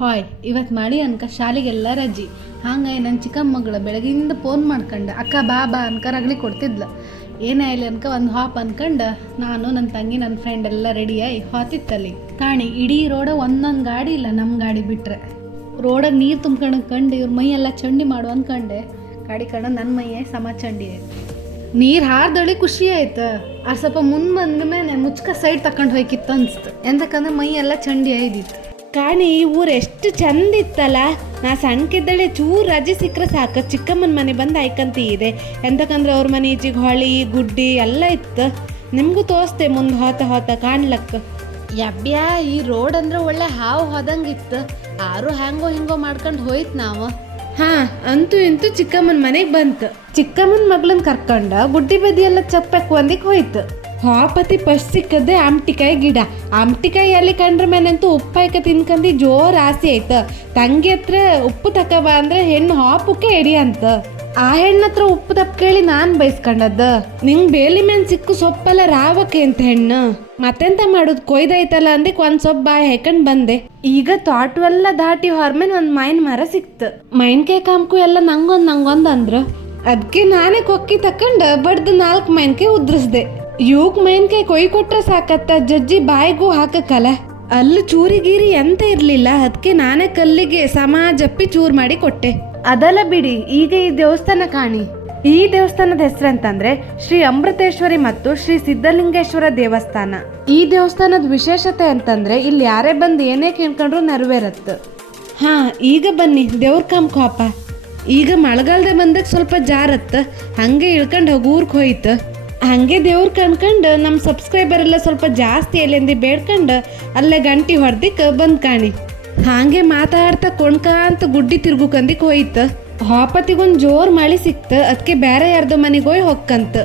Hi ಇವತ್ತು ಮಾಡಿ ಅನ್ಕ ಶಾಲೆಗೆಲ್ಲ ರಜೆ. ಹಂಗೆ ನನ್ನ ಚಿಕ್ಕಮ್ಮ ಮಗಳು ಬೆಳಗಿಂದ ಫೋನ್ ಮಾಡ್ಕೊಂಡು ಅಕ್ಕ ಬಾ ಬಾ ಅನ್ಕ ರಗಳಿ ಕೊಡ್ತಿದ್ಲು. ಏನೇ ಇಲ್ಲಿ ಅನ್ಕ ಒಂದು ಹಾಪ್ ಅನ್ಕೊಂಡು ನಾನು ನನ್ನ ತಂಗಿ ನನ್ನ ಫ್ರೆಂಡ್ ಎಲ್ಲ ರೆಡಿಯಾಗಿ ಹಾತಿತ್ತಲ್ಲಿ ಕಾಣಿ. ಇಡೀ ರೋಡ ಒಂದೊಂದು ಗಾಡಿ ಇಲ್ಲ, ನಮ್ಮ ಗಾಡಿ ಬಿಟ್ಟರೆ. ರೋಡಾಗ ನೀರು ತುಂಬ್ಕೊಂಡು ಇವ್ರ ಮೈ ಎಲ್ಲ ಚಂಡಿ ಮಾಡು ಅಂದ್ಕೊಂಡೆ. ಗಾಡಿ ಕಂಡು ನನ್ನ ಮೈಯೇ ಸಮ ಚಂಡಿ ಆಯ್ತು. ನೀರು ಹಾರ್ದಳಿ ಖುಷಿ ಆಯ್ತು. ಆ ಸ್ವಲ್ಪ ಮುಂದೆ ಬಂದ ಮೇಲೆ ಮುಚ್ಕ ಸೈಡ್ ತಕೊಂಡು ಹೋಯ್ಕಿತ್ತು ಅನ್ಸ್ತು. ಎಂತಕ್ಕಂದ್ರೆ ಮೈ ಎಲ್ಲ ಚಂಡಿ ಆಯ್ದಿತ್ತು. ಕಾಣಿ ಈ ಊರು ಎಷ್ಟು ಚಂದ ಇತ್ತಲ್ಲ. ನಾ ಸಣ್ಣಕ್ಕಿದ್ದಳೆ ಚೂರು ರಜೆ ಸಿಕ್ಕರೆ ಸಾಕು ಚಿಕ್ಕಮ್ಮನ ಮನೆ ಬಂದು ಆಯ್ಕಂತೀದೆ. ಎಂತಕಂದ್ರೆ ಅವ್ರ ಮನೆ ಈಚೆಗೆ ಹೊಳಿ ಗುಡ್ಡಿ ಎಲ್ಲ ಇತ್ತು. ನಿಮಗೂ ತೋರಿಸ್ತೆ ಮುಂದೆ ಹೋತ ಕಾಣ್ಲಕ್ಕ. ಯಬ್ಬ್ಯಾ ಈ ರೋಡ್ ಅಂದ್ರೆ ಒಳ್ಳೆ ಹಾವು ಹೋದಂಗಿತ್ತು. ಯಾರು ಹ್ಯಾಂಗೋ ಹಿಂಗೋ ಮಾಡ್ಕೊಂಡು ಹೋಯ್ತು ನಾವು. ಅಂತೂ ಇಂತೂ ಚಿಕ್ಕಮ್ಮನ ಮನೆಗೆ ಬಂತು. ಚಿಕ್ಕಮ್ಮನ ಮಗಳನ್ನ ಕರ್ಕೊಂಡ ಗುಡ್ಡಿ ಬದಿ ಎಲ್ಲ ಚಪ್ಪಕ್ಕೆ ಒಂದಿಗೆ ಹೋಯ್ತು. ಹಾಪತಿ ಫಸ್ಟ್ ಸಿಕ್ಕದ್ದೆ ಆಮ್ಟಿಕಾಯಿ ಗಿಡ. ಆಮ್ಟಿಕಾಯಿ ಎಲ್ಲಿ ಕಂಡ್ರ ಮೇನಂತೂ ಉಪ್ಪಾಯ್ಕ ತಿನ್ಕಂಡು ಜೋರು ಆಸೆ ಆಯ್ತು. ತಂಗಿ ಹತ್ರ ಉಪ್ಪು ತಕಬ ಅಂದ್ರೆ ಹೆಣ್ಣು ಹಾಪಕ್ಕೆ ಎಡಿ ಅಂತ. ಆ ಹೆಣ್ಣ ಹತ್ರ ಉಪ್ಪು ತಪ್ಪ ಕೇಳಿ ನಾನು ಬೈಸ್ಕೊಂಡದ್ದು. ನಿಂಗೆ ಬೇಲಿ ಮೇಲೆ ಸಿಕ್ಕು ಸೊಪ್ಪೆಲ್ಲ ರಾವಕ್ಕೆ ಅಂತ ಹೆಣ್ಣು. ಮತ್ತೆಂತ ಮಾಡೋದು, ಕೊಯ್ದಾಯ್ತಲ್ಲ ಅಂದಕ್ಕೆ ಒಂದು ಸೊಪ್ಪು ಬಾಯಿ ಹಾಕೊಂಡು ಬಂದೆ. ಈಗ ತೋಟವೆಲ್ಲ ದಾಟಿ ಹೊರಮೇಲೆ ಒಂದು ಮೈನ್ ಮರ ಸಿಕ್ತು. ಮೈನ್ಕಾಯಿ ಕಾಮ್ಕು ಎಲ್ಲ ನಂಗೊಂದು ಅಂದ್ರು. ಅದಕ್ಕೆ ನಾನೇ ಕೊಕ್ಕಿ ತಕೊಂಡು ಬಡ್ದು 4 ಮೈನ್ಕಾಯಿ ಉದ್ರಿಸ್ದೆ. ಇವ್ಕ್ ಮೈನ್ಕಾಯಿ ಕೊಯ್ ಕೊಟ್ರೆ ಸಾಕತ್ತ, ಜಜ್ಜಿ ಬಾಯಿಗೂ ಹಾಕಕ್ಕಲ್ಲ. ಅಲ್ಲಿ ಚೂರಿಗೀರಿ ಎಂತ ಇರಲಿಲ್ಲ. ಅದಕ್ಕೆ ನಾನೇ ಕಲ್ಲಿಗೆ ಸಮ ಜಪ್ಪಿ ಚೂರು ಮಾಡಿ ಕೊಟ್ಟೆ. ಅದಲ್ಲ ಬಿಡಿ, ಈಗ ಈ ದೇವಸ್ಥಾನ ಕಾಣಿ. ಈ ದೇವಸ್ಥಾನದ ಹೆಸರಂತಂದ್ರೆ ಶ್ರೀ ಅಮೃತೇಶ್ವರಿ ಮತ್ತು ಶ್ರೀ ಸಿದ್ಧಲಿಂಗೇಶ್ವರ ದೇವಸ್ಥಾನ. ಈ ದೇವಸ್ಥಾನದ ವಿಶೇಷತೆ ಅಂತಂದ್ರೆ ಇಲ್ಲಿ ಯಾರೇ ಬಂದು ಏನೇ ಕೇಳ್ಕೊಂಡ್ರು ನೆರವೇರತ್ತು. ಈಗ ಬನ್ನಿ ದೇವ್ರ ಕಾಮ್ಕೋಪ. ಈಗ ಮಳೆಗಾಲದ ಬಂದಾಗ ಸ್ವಲ್ಪ ಜಾರತ್ತ, ಹಂಗೆ ಇಳ್ಕೊಂಡು ಹೋಗೂರ್ಗೆ ಹೋಯ್ತು. ಹಂಗೆ ದೇವ್ರ ಕಣ್ಕಂಡು ನಮ್ಮ ಸಬ್ಸ್ಕ್ರೈಬರ್ ಎಲ್ಲ ಸ್ವಲ್ಪ ಜಾಸ್ತಿ ಎಲ್ಲಿಂದ ಬೇಡ್ಕೊಂಡು ಅಲ್ಲೇ ಗಂಟಿ ಹೊಡೆದಿಕ್ಕೆ ಬಂದು ಕಾಣಿ. ಹಾಗೆ ಮಾತಾಡ್ತಾ ಕೊಂಡ್ಕಂತ ಗುಡ್ಡಿ ತಿರ್ಗುಕಂದಿಕ್ಕೆ ಹೋಯ್ತು. ಹಾಪತಿಗೊಂದು ಜೋರು ಮಳೆ ಸಿಕ್ತು. ಅದಕ್ಕೆ ಬೇರೆ ಯಾರ್ದು ಮನೆಗೆ ಹೋಗಿ ಹೊಕ್ಕಂತ.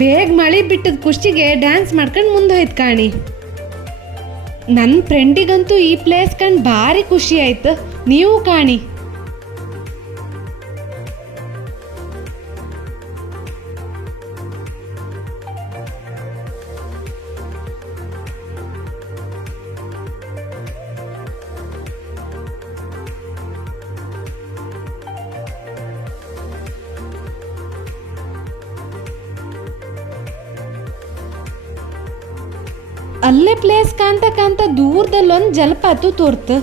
ಬೇಗ ಮಳೆ ಬಿಟ್ಟದ ಖುಷಿಗೆ ಡ್ಯಾನ್ಸ್ ಮಾಡ್ಕೊಂಡು ಮುಂದೆ ಹೋಯ್ತು ಕಾಣಿ. ನನ್ನ ಫ್ರೆಂಡಿಗಂತೂ ಈ ಪ್ಲೇಸ್ ಕಂಡು ಭಾರಿ ಖುಷಿ ಆಯ್ತು. ನೀವು ಕಾಣಿ. ಅಲ್ಲೇ ಪ್ಲೇಸ್ ಕಾಂತ ದೂರದಲ್ಲೊಂದು ಜಲಪಾತ ತೋರ್ತು.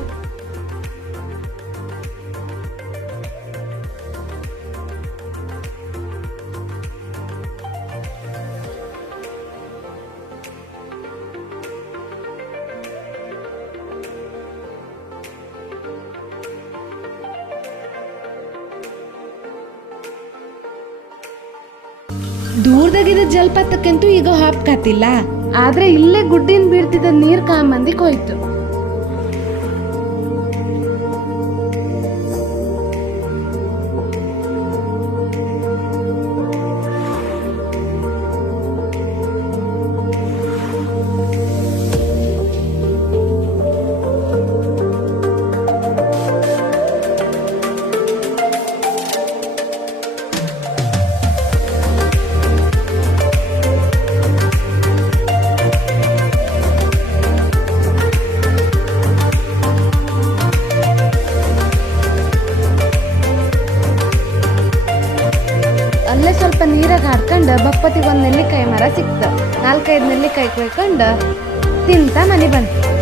ದೂರದಾಗಿದ್ದ ಜಲಪಾತಕ್ಕಂತೂ ಈಗ ಹಾಪ್ಕಾತಿಲ್ಲ. ಆದ್ರೆ ಇಲ್ಲೇ ಗುಡ್ಡಿನ ಬೀಳ್ತಿದ್ದ ನೀರ್ ಕಾಂಬಂದಿಕ್ ಹೋಯ್ತು. ಅಲ್ಲೇ ಸ್ವಲ್ಪ ನೀರಾಗ ಹಾಡ್ಕೊಂಡು ಬಪ್ಪತ್ತಿಗೆ ಒಂದು ನೆಲ್ಲಿಕಾಯಿ ಮರ ಸಿಕ್ತು. 4-5 ನೆಲ್ಲಿಕಾಯಿ ಕೊಯ್ಕೊಂಡು ತಿಂತ ಮನೆ ಬಂತು.